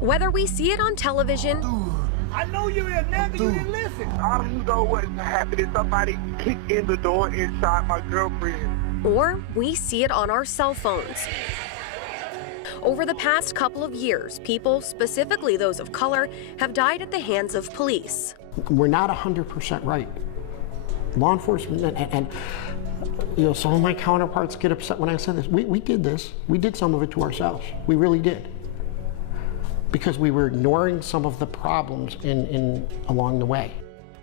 Whether we see it on television, I know you're a nigga, you didn't listen. I don't know what happened if somebody kicked in the door inside my girlfriend. or we see it on our cell phones. Over the past couple of years, people, specifically those of color, have died at the hands of police. We're not 100% right. Law enforcement and you know, some of my counterparts get upset when I say this. We did this. We did some of it to ourselves. We really did. Because we were ignoring some of the problems along the way.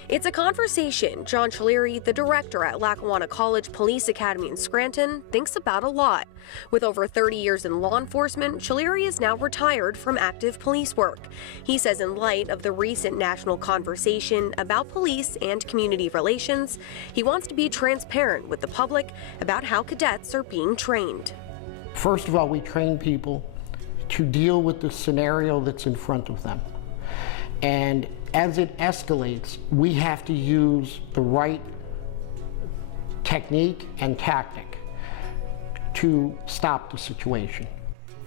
It's a conversation John Chilleri, the director at Lackawanna College Police Academy in Scranton, thinks about a lot. With over 30 years in law enforcement, Chilleri is now retired from active police work. He says in light of the recent national conversation about police and community relations, he wants to be transparent with the public about how cadets are being trained. First of all, we train people to deal with the scenario that's in front of them. And as it escalates, we have to use the right technique and tactic to stop the situation.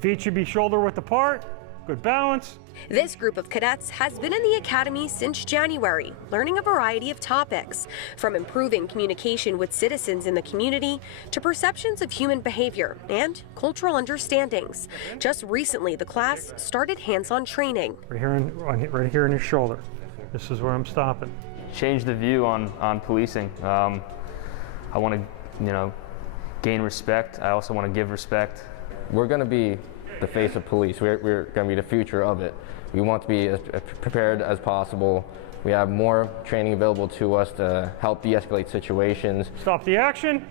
Feet should be shoulder width apart, good balance. This group of cadets has been in the academy since January, learning a variety of topics, from improving communication with citizens in the community to perceptions of human behavior and cultural understandings. Just recently, the class started hands-on training. Right here in your shoulder. This is where I'm stopping. Change the view on policing. I want to, gain respect. I also want to give respect. We're going to be the face of police. We're going to be the future of it. We want to be as prepared as possible. We have more training available to us to help de-escalate situations. Stop the action.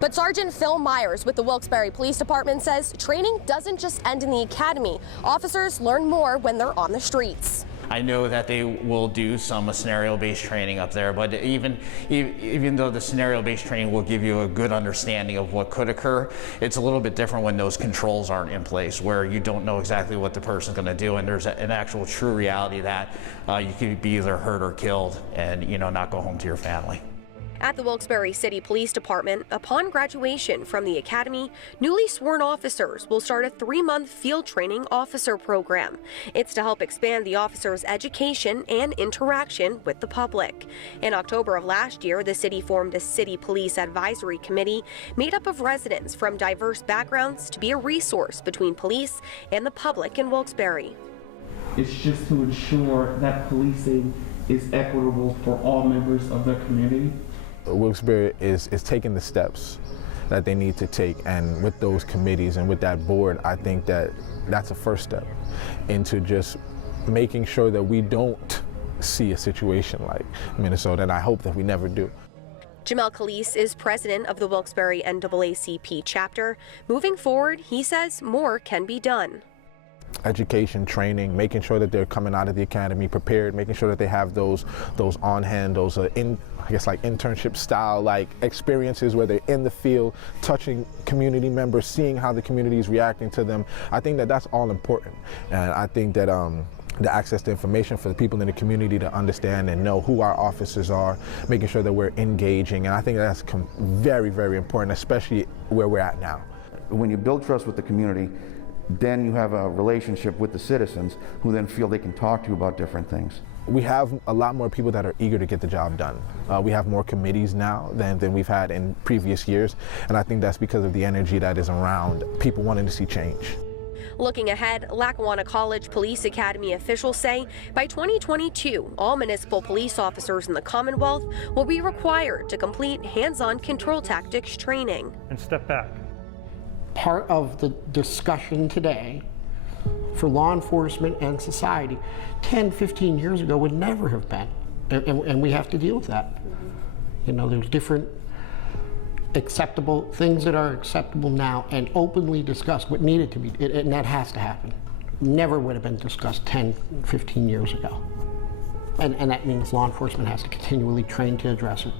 But Sergeant Phil Myers with the Wilkes-Barre Police Department says training doesn't just end in the academy. Officers learn more when they're on the streets. I know that they will do some scenario-based training up there, but even though the scenario-based training will give you a good understanding of what could occur, it's a little bit different when those controls aren't in place, where you don't know exactly what the person's going to do, and there's an actual true reality that you could be either hurt or killed and not go home to your family. At the Wilkes-Barre City Police Department, upon graduation from the academy, newly sworn officers will start a 3-month field training officer program. It's to help expand the officers' education and interaction with the public. In October of last year, the city formed a City Police Advisory Committee made up of residents from diverse backgrounds to be a resource between police and the public in Wilkes-Barre. It's just to ensure that policing is equitable for all members of the community. Wilkes-Barre is taking the steps that they need to take, and with those committees and with that board, I think that that's a first step into just making sure that we don't see a situation like Minnesota, and I hope that we never do. Jamel Khalise is president of the Wilkes-Barre NAACP chapter. Moving forward, he says more can be done. Education, training, making sure that they're coming out of the academy prepared, making sure that they have those on hand, those internship style experiences where they're in the field, touching community members, seeing how the community is reacting to them. I think that that's all important, and I think that the access to information for the people in the community to understand and know who our officers are, making sure that we're engaging, and I think that's very, very important, especially where we're at now. When you build trust with the community, then you have a relationship with the citizens who then feel they can talk to you about different things. We have a lot more people that are eager to get the job done. We have more committees now than we've had in previous years, and I think that's because of the energy that is around people wanting to see change. Looking ahead, Lackawanna College Police Academy officials say by 2022, all municipal police officers in the Commonwealth will be required to complete hands-on control tactics training. And step back. Part of the discussion today for law enforcement and society 10, 15 years ago would never have been. And we have to deal with that. There's different acceptable things that are acceptable now and openly discussed what needed to be, and that has to happen. Never would have been discussed 10, 15 years ago. And that means law enforcement has to continually train to address it.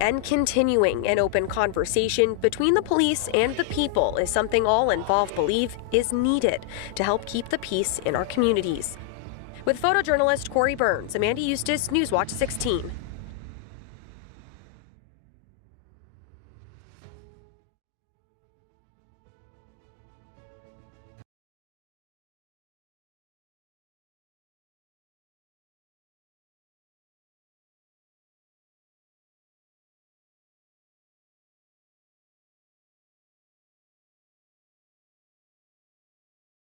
And continuing an open conversation between the police and the people is something all involved believe is needed to help keep the peace in our communities. With photojournalist Corey Burns, Amanda Eustace, Newswatch 16.